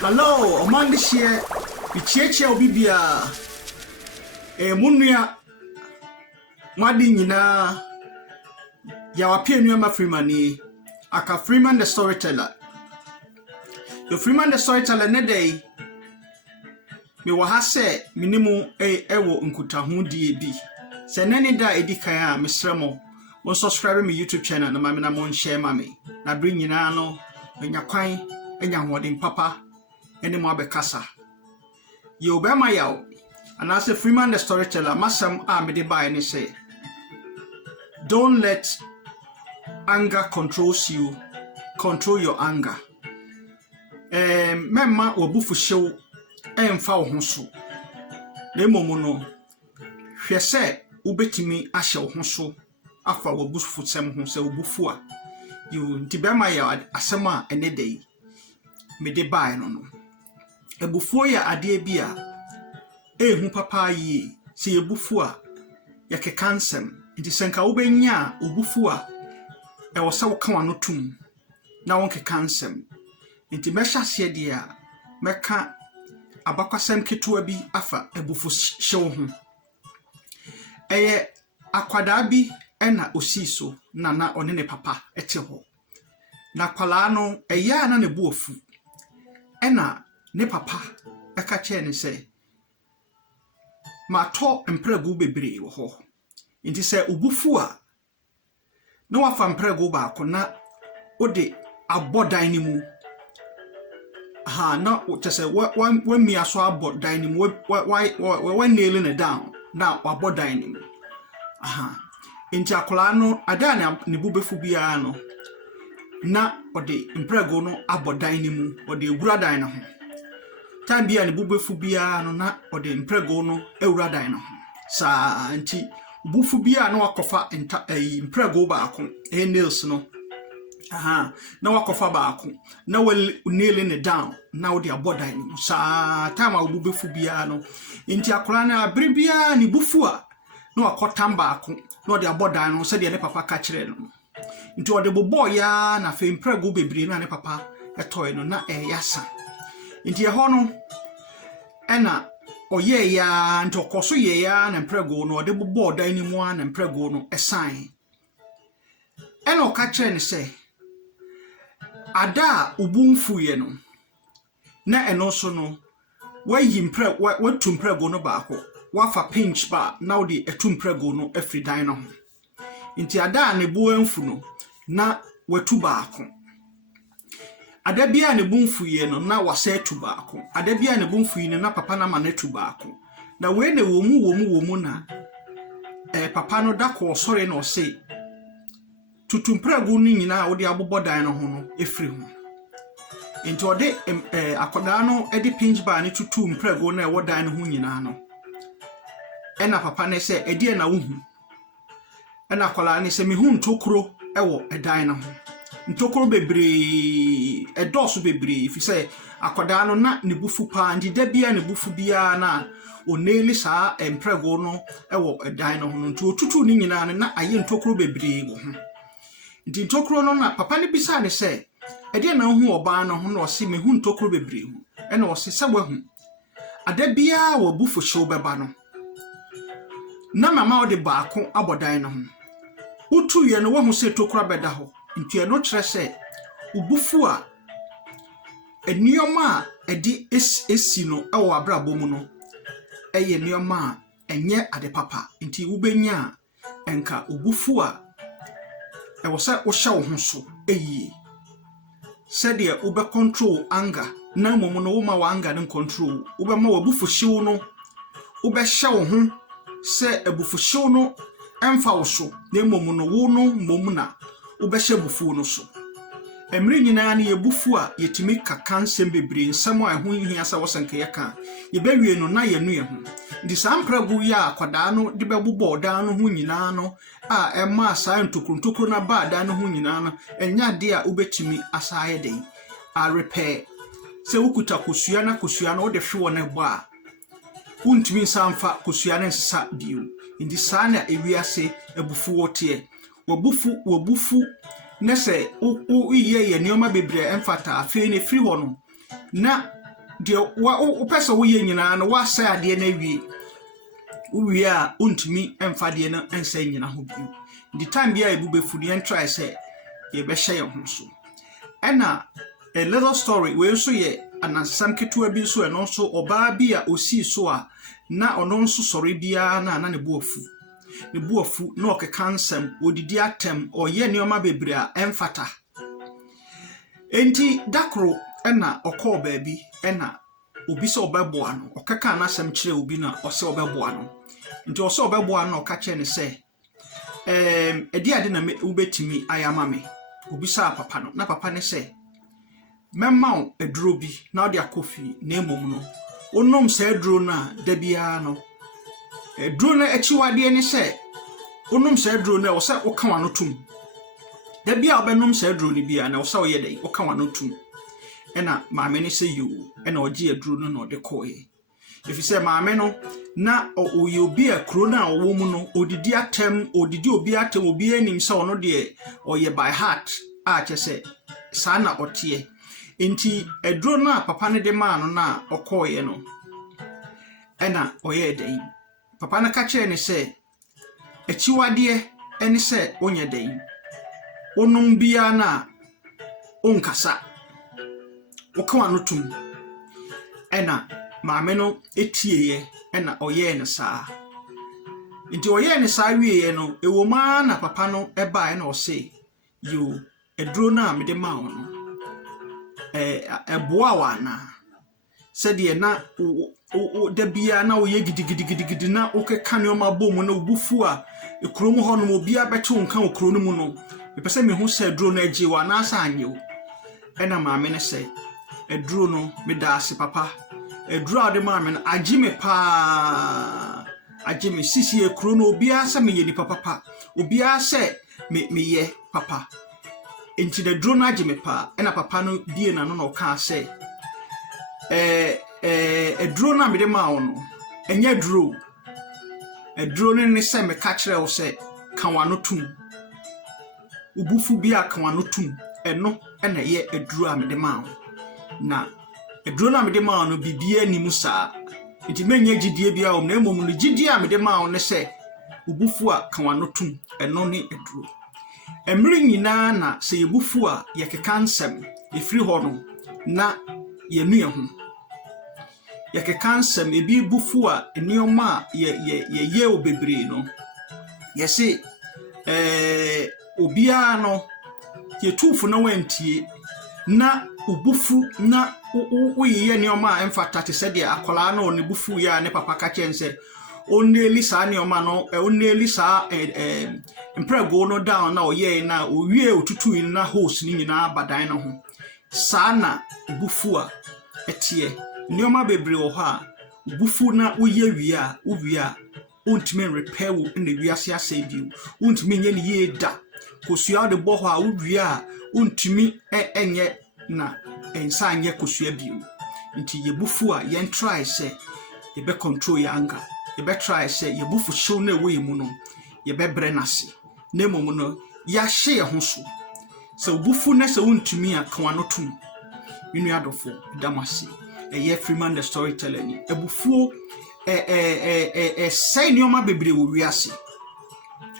Hello, Amanda here. Bicheche obibia. Munua madi nyina ya wapie nuama Freemani. Aka Freeman the storyteller. The Freeman the storyteller ne day. Me wa se minimu ewo nkutahu die bi. Se nani da edika a mesremo. Won subscribe me YouTube channel na mame na mon share mame. Na bring nyina no enya kwan enya hodin papa ene mo abekasa. Ye obema yaw. And as a Freeman the storyteller, masam me de buy and say, don't let anger controls you, control your anger. Memma obufu show emfa wo hoso. Na emomuno hwe se ubetimi ahye wo hoso afa obufu sem ho se obufu a you ntibema ya asema ene dey me de buy no. Ebufuo ya ade bia ehu papa yi se ebufu a ya kekansem nti senka wobenya obufu a e wo se wo ka wano tum na won kekansem nti mesha se de a meka abakwasem ketua bi afa ebufu hyew ho eye akwada bi ena osiso na one ne papa ete ho na kwala no eya na ne buofu ena ne papa eka che ne se ma to mpregu bebre wo ho nti se obufu a na wafa mpregu ba ko na ode abodan ni mu na tese when me aso abodan ni mu when nailing it down na abodan ni mu nti akola no ada na ne bubefu bia no na ode mpregu no abodan ni mu ode eguradan na ho tambia ne bubefu bia no na ode mprego no ewuradan no sa nti bufu bia no wakofa mprego ba ko nails no na wakofa ba ko na wel nailing it down na ode abodan no sa tama bubefu bia no nti akora na abere bia ne bufu a na wakota ba ko na ode abodan no se de ne papa ka kire no nti ode bobo ya na fe mprego bebre na ne papa etoy no na yasa nti ho no ena oye ya nti okoso ye ya na mprego no de bobo dan ni mu na mprego no esan ena o ka kire ne se ada ubunfu ye no na eno so no wayi watu mprego no ba ko wafa pinch ba na odi etu mprego no afri dan no nti ada ne buanfu no na watu ba ko adabia ne bumfuye no na wase tu baako adabia ne bumfuye no na papa na ma na tu baako na we ne wo mu na papa no da ko sore no se tutumpragu ni nyina odi abobodan no ho no efri ho enti ode akoda no edi pinch ba ne tutumpragu na ewodan no ho nyina no ena papa ne se edi na wo hu ena kola ne se mi hu ntokuro ewo edan no ho ntokoro bebre edoso bebre fi se akoda no na ne bufu pa ndida bia ne bufu bia na oneli saa emprego no ewo edan no ho nto tutu ni nyina na aye ntokoro bebre go ho nti ntokoro no na papa ne bisa ne se ede na hu oba no ho na ose me hu ntokoro bebre hu ena ose se wa hu ada bia wo bufu hyew beba no na mama ode baako abodan no ho utu ye no wo hu se tokoro beda ho nti eno kire se ubufu a enioma edi esi no ewo abrabo mu no eye enioma enye ade papa nti ubenya enka ubufu a ewo se wo hye wo ho so eyi se de ube control anger na momu no wo ma wa anger ne control ube ma wo bufu hyew no ube hye wo ho se ebufu hyew no emfa wo so na momu no wo no momu na ubehye bufu no so emre nyina na ye bufu a yetimi kaka nsem bebre nsem a ho hia sa wosanka ye ka ye bewie no na ye no ye ho ndi sampragu ya akwada no de bebobo dan no ho nyina no a ema asa ntokuntokuro na ba dan no ho nyina no enya de a ubetimi asaye den a repair se wukuta kosua na wo de hwe na bo a untimi samfa kosua na nsesa bio ndi sa na ewiase ebufu wote wabufu nese iye ye nioma bebre emfata afi ne free wono na deɛ wo pesa wo ye nyina no wa sa ade na wie a untumi emfa de no ensa nyina ho bio the time bia ebu befu de try say ye be hye ho so ena a little story we so ye anansam ketua bi so eno so oba bi a osi so a na ono nso sori bia na ne buafu na okeka nsam odidi atem oye neoma bebre a emfata enti dakro ena okọ baabi ena obi se obeboa no okeka na asem kire obi na ose obeboa no nti ose obeboa no okache ne se edi ade na ubetimi ayama me obi sa papa no na papa ne se memma eduro bi na ode akofi na emom no onom se eduro na da bia no eduro na achiwade ne se onom se eduro na wo se wo kan wano tum da bia obenom se eduro ni bia na wo se wo ye dai wo kan wano tum ena maame ne se yo ena oje eduro no na ode koye if you say maame no na oye obi akro na owo mu no odidi atem odidi obi atem obi anim se ono de oye by heart a chese saa na otie enti eduro na papa ne de ma no na okoye no ena oye den papa na ka kire ne se achiwade ene se onye den onum bia na onkasa wokawa no tum ena maame no etieye ena oye ne saa nti oye ne saa wieye no ewoma na papa no eba ena o se yo eduro na me de ma no eboa wana se de na o da bia na oye gidigidi na o keka ne o ma bom na obufu a ekrom ho no obi abete nka okro no mu no pese me hu se eduro na agi wa na asa anyew ena maame ne se eduro no me da ase papa eduro ade maame no agime pa agime sisi ekro no obi asa me ye ni papa obi asa me ye papa enti the eduro na agime pa ena papa no die na no no ka se eduro na me de ma ono enya eduro ne se me ka kire wo se kan wano tum ubufu bia kan wano tum eno ena ye eduro a me de ma na eduro na me de ma no bibia ni musa enti menye gidie bia o na emom no gidie a me de ma ne se ubufu a kan wano tum eno ne eduro emri nyina na se yebufu a ye keka nsem efiri ho no na ye nu ye ho ye keka nsem ebi bufu a enioma ye obebre no ye se obia no ye tufu na wantie na ubufu na uye enioma emfata te se de akola na oni bufu ya ne papa ka chense oneli sa enioma no oneli sa emprego no down na oye na owie otutu na host ni nyina abadan no ho sa na ubufu a etie enioma bebre wo ho a ubufu na uye wi a untime repair wo na wiase asebiu untime nye ne ye da kosua de bo ho a uwie a untimi enye na ensa anye kosua biu nti yebufu a yen try say ye be control your anger ye be try say yebufu show na we mu no ye be bre nase na emom no ya hye ye ho so se obufu na se untimi a kan no tum inu adofo damasi ye Freeman the storyteller ni ebufuo say nioma bebre wo wiase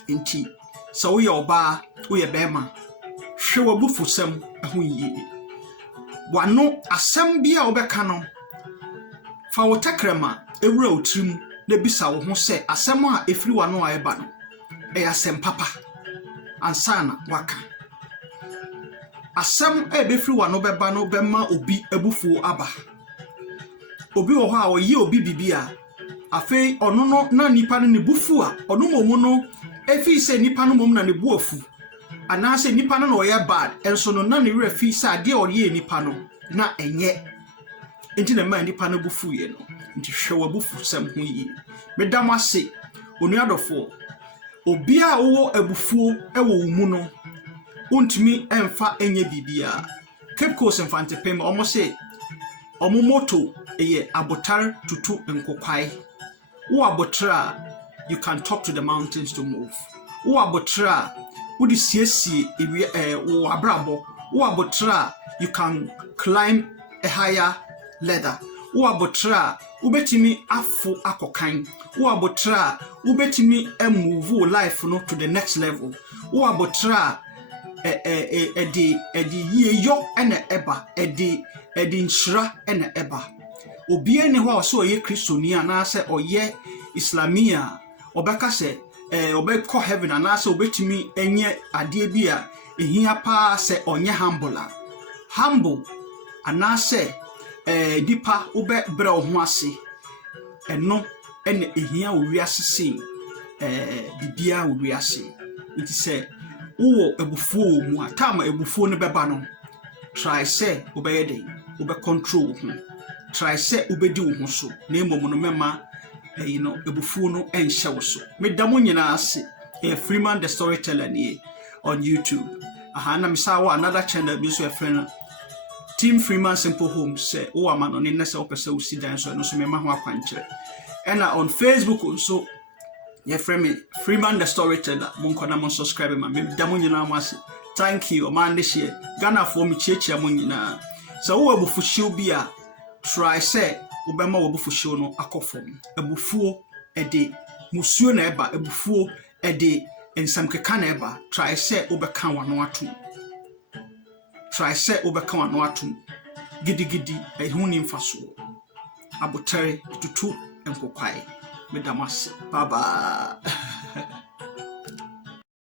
nti se wo ye oba wo ye bema hwe wabufu sem ho yie wano asem bia obeka no fa wo takrama ewura otrim na bisa wo ho se asem a efiri wano a eba no asem papa ansana waka asem ebefiri wano beba no bema obi ebufu aba obi wo ho a oyi obi bibia afei ono no na nipa no ne bufu a ono momu no efi se nipa no mom na ne buafu anase nipa no oye bad enso no na ne refi sa de oye nipa no na enye enti na ma nipa no bufu ye no nti hwe wa bufu sam ho yi medam ase onu adofo obi a wo abufuo ewo mu no untimi emfa enye bibia Cape Coast Infante Pem omo se omo moto eye abotar tutu nkokwai wo abotra you can talk to the mountains to move wo abotra wo di siesie wo abrabo wo abotra you can climb a higher ladder wo abotra ubetimi afo akokan wo abotra ubetimi move life no to the next level wo abotra edi yeyo ena eba edi nshira ena eba obie ne ho so ye kristoni ana se oye islamia obeka se obekọ heaven ana se obetimi enye ade bi a ehia pa se onye humble ana se dipa obe bra ho ase eno ene ehia owiase se bibia owiase nti se wo ebufuo mu atama ebufuo ne beba no try se obeyede obe control ho try se obedi wo ho so na emom no mema ebufuo no enhye wo so medamo nyina ase Freeman the Storyteller ni on YouTube na misawa another channel bi so friend Team Freeman Simple Homes say o amano ne nese opese o sidan so no so mema ho akwankyere ena on Facebook so Freeman the Storyteller monko na mon subscribe ma medamo nyina amase thank you man de share Ghana for me chiechia mo nyina so wo abufuhye bi a try say obema wabufuhye no akofom abufuo ede musuo na eba abufuo ede ensamkeka na eba try say obeka wano atum try say obeka wano atum gidigidi ehuni mfaso abotere tutu enkokwai medamase baba